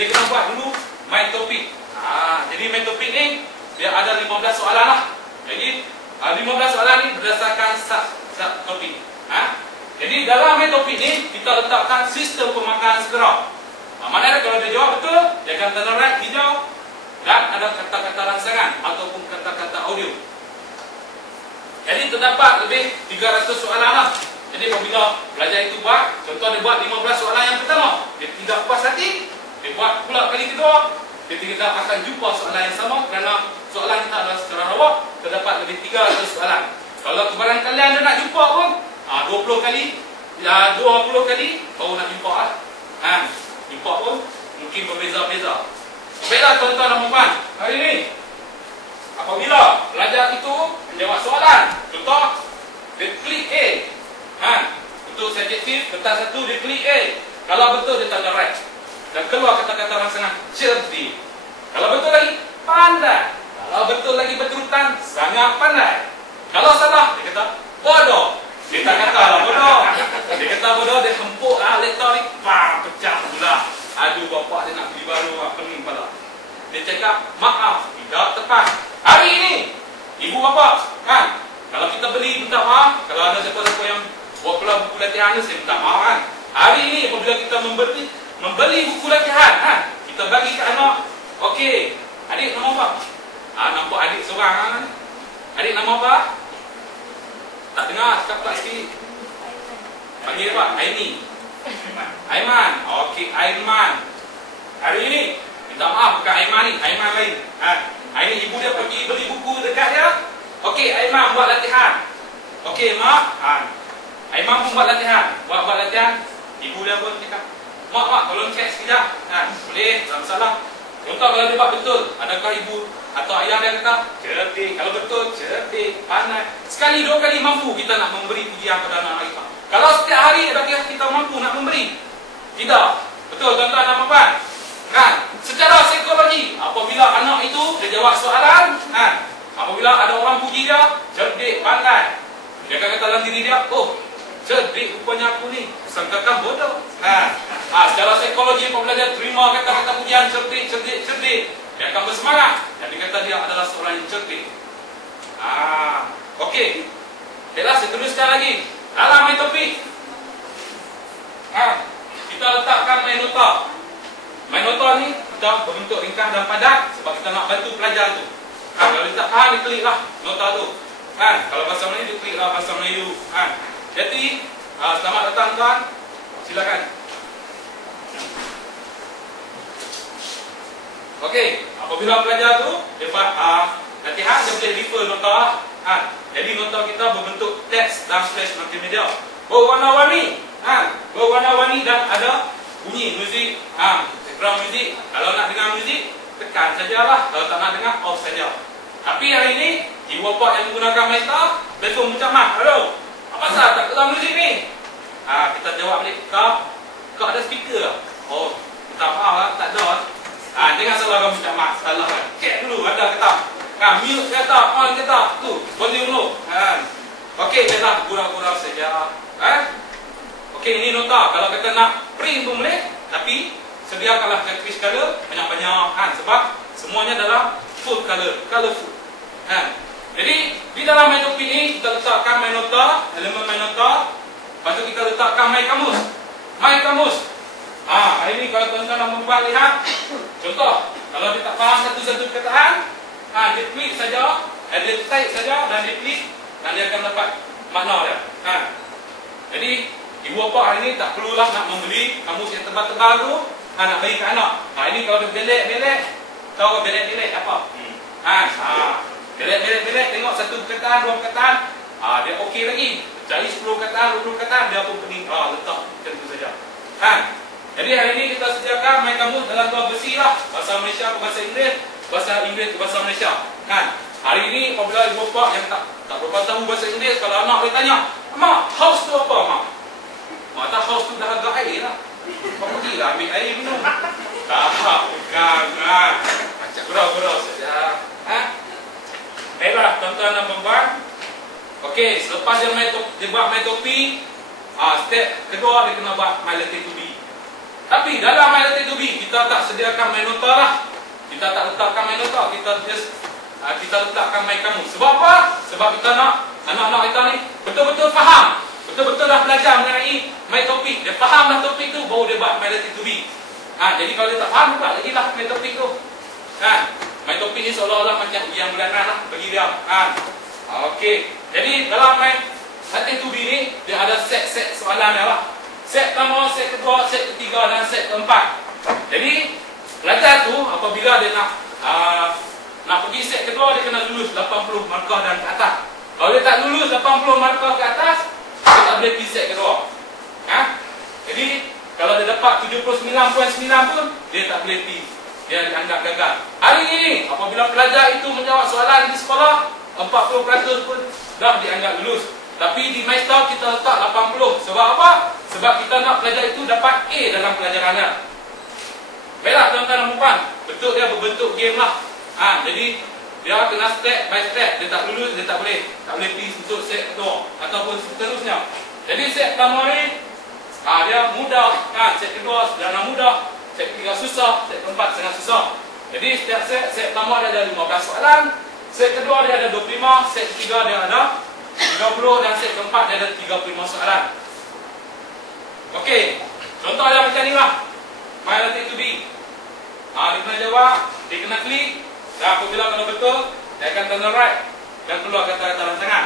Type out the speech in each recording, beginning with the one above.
dia kena buat dulu main topik. Jadi main topik ni dia ada 15 soalan lah. Jadi 15 soalan ni berdasarkan sub topik. Jadi dalam main topik ni kita letakkan sistem pemakaan segera. Maknanya kalau dia jawab betul, dia akan tanda right hijau dan ada kata-kata rangsangan ataupun kata-kata audio. Jadi terdapat lebih 300 soalan lah. Jadi apabila pelajar itu buat, contoh dia buat 15 soalan yang pertama, dia tidak puas hati, dia buat pula kali kedua, dia tidak akan jumpa soalan yang sama kerana soalan kita adalah secara rawak, terdapat lebih 300 soalan. Kalau kebarang kalian dia nak jumpa pun 20 kali, 20 kali baru nak jumpa lah. Jumpa pun mungkin berbeza-beza. Baiklah tuan-tuan dan puan, hari ini apabila pelajar itu menjawab soalan, contoh dia klik A, untuk subjektif kertas satu dia klik A, kalau betul dia tanda right dan keluar kata-kata rangsangan cerdik. Kalau betul lagi pandai, kalau betul lagi berterutan sangat pandai. Kalau salah dia kata bodoh. Dia tak kata lah bodoh, dia kata bodoh, dia hempuk letter ni, pecah pula. Aduh, bapak dia nak beli baru, pening pula. Dia cakap maaf, tidak tepat. Hari ini ibu bapa kalau kita beli minta maaf. Kalau ada siapa-siapa yang buat pula buku latihan ni, saya minta maaf kan. Hari ini apabila kita membeli buku latihan, kita bagi ke anak. Okey, adik nama apa? Nampak adik seorang kan? Adik nama apa? Tak dengar, cakap pula sikit. Panggil apa? Aini. Aiman. Okey, Aiman. Hari ini minta maaf, bukan Aiman ni, Aiman lain. Hari ini ibu dia pergi beli buku dekat dia. Okey, Aiman buat latihan. Okey, mak. Aiman pun buat latihan. Buat latihan. Ibu dia pun cakap, mak, tolong cek sekejap. Boleh, tak masalah. Contoh kalau dia buat betul, adakah ibu atau ayah dia kata cerdik? Kalau betul, cerdik, pandai. Sekali, dua kali mampu kita nak memberi pujian pada anak kita. Kalau setiap hari adakah kita mampu nak memberi? Tidak. Betul tuan-tuan dan puan? Secara psikologi, apabila anak itu dia jawab soalan, apabila ada orang puji dia, cerdik, pandai, dia akan kata dalam diri dia, oh, cerdik rupanya aku ni, sangkakan bodoh. Secara psikologi apabila dia terima kata-kata pujian cerdik, dia akan bersemangat dan dia kata dia adalah seorang yang cerdik. Okey. Baiklah, saya teruskan lagi. Dalam main topik, kita letakkan main nota. Main nota ni kita berbentuk ringkas dan padat sebab kita nak bantu pelajar tu. Kalau dia tak faham, dia kliklah nota tu. Kalau bahasa Melayu, dia kliklah bahasa Melayu. Jadi, selamat datang tuan. Silakan. Okey, apabila pelajar tu dia buat latihan, dia boleh refer nota. Jadi nota kita berbentuk teks dan flash multimedia. Berwarna-warni. Berwarna-warni dan ada bunyi muzik. Background muzik. Kalau nak dengar muzik, tekan sajalah. Kalau tak nak dengar, off saja. Tapi hari ini, ibu bapa yang menggunakan Meta, telefon macam halo. Apa pasal tak keluar muzik ni? Kita jawab balik, kau ada speaker? Oh, minta maaf lah, tak ada. Jangan salah kamu minta maaf, salah kan. Cek dulu, ada kata. Mute kata, on kata, tu, volume dulu. Okey, kita gurau-gurau saja. Okey, ini nota. Kalau kita nak print pun boleh, tapi sediakanlah cartridge color banyak-banyak. Sebab semuanya adalah full color, colorful. Jadi, di dalam main topik ini, kita letakkan main nota, elemen main nota. Lepas tu kita letakkan main kamus. Main kamus. Hari ini kalau tuan-tuan nak membuat, lihat. Contoh, kalau dia tak faham satu-satu perkataan, dia klik saja, dia type saja dan dia klik, dan dia akan dapat makna dia. Jadi, ibu bapa hari ini tak perlulah nak membeli kamus yang tebal-tebal tu, nak bagi ke anak. Ini kalau dia belek-belek, tahu belek-belek apa? Belek-belek, tengok satu perkataan, dua perkataan, dia okey lagi. Cari 10 perkataan, 20 perkataan, dia pun pening. Letak macam tu saja. Jadi hari ini kita sediakan main kamus dalam dua versi lah. Bahasa Malaysia ke bahasa Inggeris, bahasa Inggeris ke bahasa Malaysia. Hari ini apabila ibu bapa yang tak berapa tahu bahasa Inggeris, kalau anak boleh tanya, mak, house tu apa mak? Mak tak, house tu dah agak air lah. Mak pergilah ambil air minum. Tak, bukan. Macam gurau-gurau saja. Baiklah tuan-tuan dan puan-puan. Okey, selepas dia buat main topi, step kedua dia kena buat my letter to be. Tapi dalam my letter to be, kita tak sediakan my nota lah. Kita tak letakkan my nota, kita letakkan my kamu. Sebab apa? Sebab kita nak anak-anak kita ni betul-betul faham, betul-betul dah belajar mengenai my topik. Dia faham dah topik tu, baru dia buat my letter to be. Jadi kalau dia tak faham, dia buat lagi lah my topik tu. My topik ni seolah-olah macam ujian bulanan lah bagi dia. Okey. Jadi dalam my letter to be ni, dia ada set-set soalan dia lah. Set pertama, set kedua, set ketiga dan set keempat. Jadi pelajar tu apabila dia nak pergi set kedua, dia kena lulus 80 markah dan ke atas. Kalau dia tak lulus 80 markah ke atas, dia tak boleh pergi set kedua. Jadi kalau dia dapat 79.9 pun, dia tak boleh pergi. Dia dianggap gagal. Hari ini apabila pelajar itu menjawab soalan di sekolah, 40% pun dah dianggap lulus. Tapi di MyStar kita letak 80. Sebab apa? Sebab kita nak pelajar itu dapat A dalam pelajarannya. Baiklah tuan-tuan dan puan, bentuk dia berbentuk game lah. Jadi dia kena step by step. Dia tak lulus, dia tak boleh pergi untuk set kedua ataupun seterusnya. Jadi set pertama ni dia mudah kan, set kedua sederhana mudah, set ketiga susah, set keempat sangat susah. Jadi setiap set pertama dia ada 15 soalan, set kedua dia ada 25, set ketiga dia ada 30 dan set keempat dia ada 35 soalan. Okey, contoh dia macam ni lah. My letter to be. Dia kena jawab, dia kena klik. Dan apabila kena betul, dia akan turn right dan keluar kata-kata rancangan.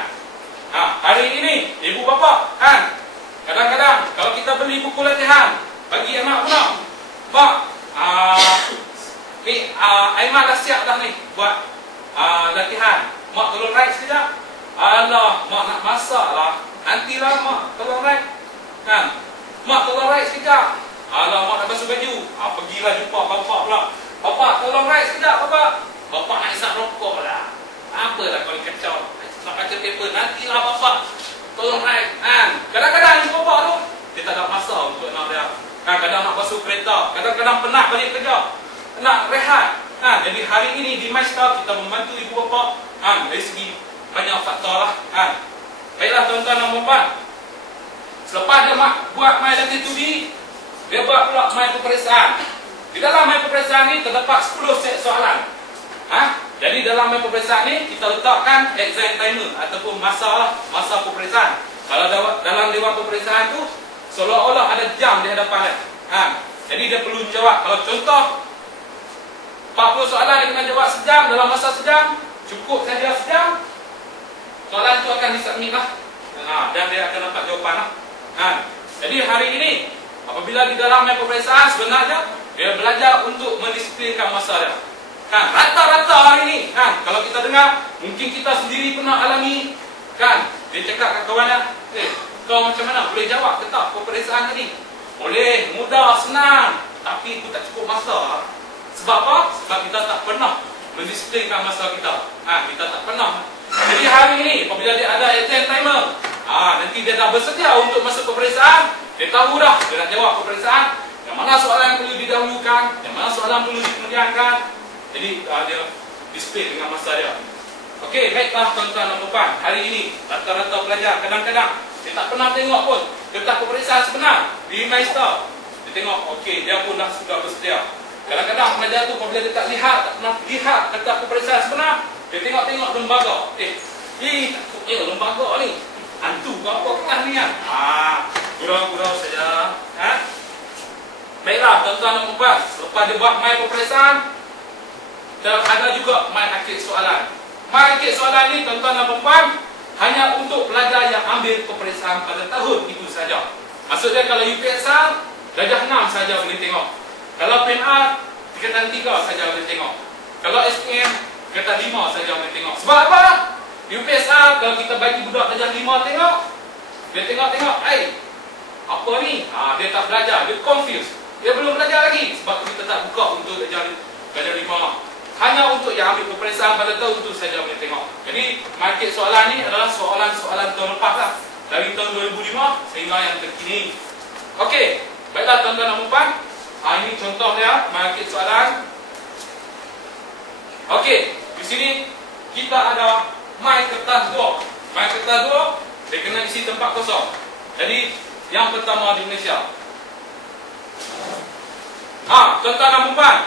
Hari ini ibu bapa kan, kadang-kadang kalau kita beli buku latihan bagi anak guna, Pak, ni Aiman dah siap dah ni buat latihan. Mak tolong right sekejap. Alah, mak nak masak lah. Nantilah mak tolong right kan. Mak tolong right sekejap. Alah, mak nak basuh baju. Pergilah jumpa bapak pula. Bapak tolong right sekejap bapak. Bapak nak isap rokok lah. Apalah kau ni kacau. Nak baca paper. Nantilah bapak tolong right kan. Kadang-kadang ibu bapak tu dia tak ada masa untuk anak dia. Kadang nak basuh kereta, kadang-kadang penat balik kerja, nak rehat. Jadi hari ini di MyStar kita membantu ibu bapa dari segi banyak faktor lah. Baiklah tuan-tuan dan puan, selepas dia buat my letter to be, dia buat pula my peperiksaan. Di dalam my peperiksaan ni terdapat 10 set soalan. Jadi dalam my peperiksaan ni kita letakkan exam timer ataupun masa peperiksaan. Kalau dalam dewan peperiksaan tu seolah-olah ada jam di hadapan dia. Jadi dia perlu jawab. Kalau contoh 40 soalan dia kena jawab sejam, dalam masa sejam, cukup saja sejam, soalan tu akan disubmit lah. Dan dia akan dapat jawapan lah. Jadi hari ini apabila di dalam peperiksaan sebenarnya dia belajar untuk mendisiplinkan masa dia. Rata-rata hari ini kalau kita dengar, mungkin kita sendiri pernah alami dia cakap kat kawannya, kau macam mana boleh jawab ke tak peperiksaan tadi? Boleh, mudah, senang, tapi itu tak cukup masa. Sebab apa? Sebab kita tak pernah mendisiplinkan masa kita. Kita tak pernah. Jadi hari ini apabila dia ada exam timer, nanti dia dah bersedia untuk masuk peperiksaan, dia tahu dah dia nak jawab peperiksaan, yang mana soalan yang perlu didahulukan, yang mana soalan perlu dikemudiankan. Jadi dia display dengan masa dia. Okey, baiklah tuan-tuan dan puan, hari ini rata-rata pelajar kadang-kadang dia tak pernah tengok pun kertas peperiksaan sebenar di MyStar. Dia tengok, okey, dia pun dah sudah bersedia. Kadang-kadang pelajar tu apabila dia tak pernah lihat kertas peperiksaan sebenar, dia tengok-tengok lembaga. Takutnya lembaga ni hantu ke apa kertas ni kan? Gurau-gurau saja. Baiklah tuan-tuan dan puan, lepas dia buat my peperiksaan, ada juga my akhir soalan. My akhir soalan ni tuan-tuan dan puan hanya untuk pelajar yang ambil peperiksaan pada tahun itu saja. Maksudnya kalau UPSR darjah 6 saja boleh tengok. Kalau PNR tingkatan 3 saja boleh tengok. Kalau SPM tingkatan 5 saja boleh tengok. Sebab apa? UPSR kalau kita bagi budak darjah 5 tengok, dia tengok-tengok, apa ni? Dia tak belajar, dia confused. Dia belum belajar lagi sebab kita tak buka untuk darjah 5. Hanya untuk yang ambil peperiksaan pada tahun itu saja boleh tengok. Jadi market soalan ni adalah soalan-soalan tahun lepas lah, dari tahun 2005 sehingga yang terkini. Okey, baiklah tuan-tuan dan puan, ini contoh dia market soalan. Okey, di sini kita ada my kertas 2. My kertas 2 dia kena isi tempat kosong. Jadi yang pertama di Malaysia. Tuan-tuan dan puan.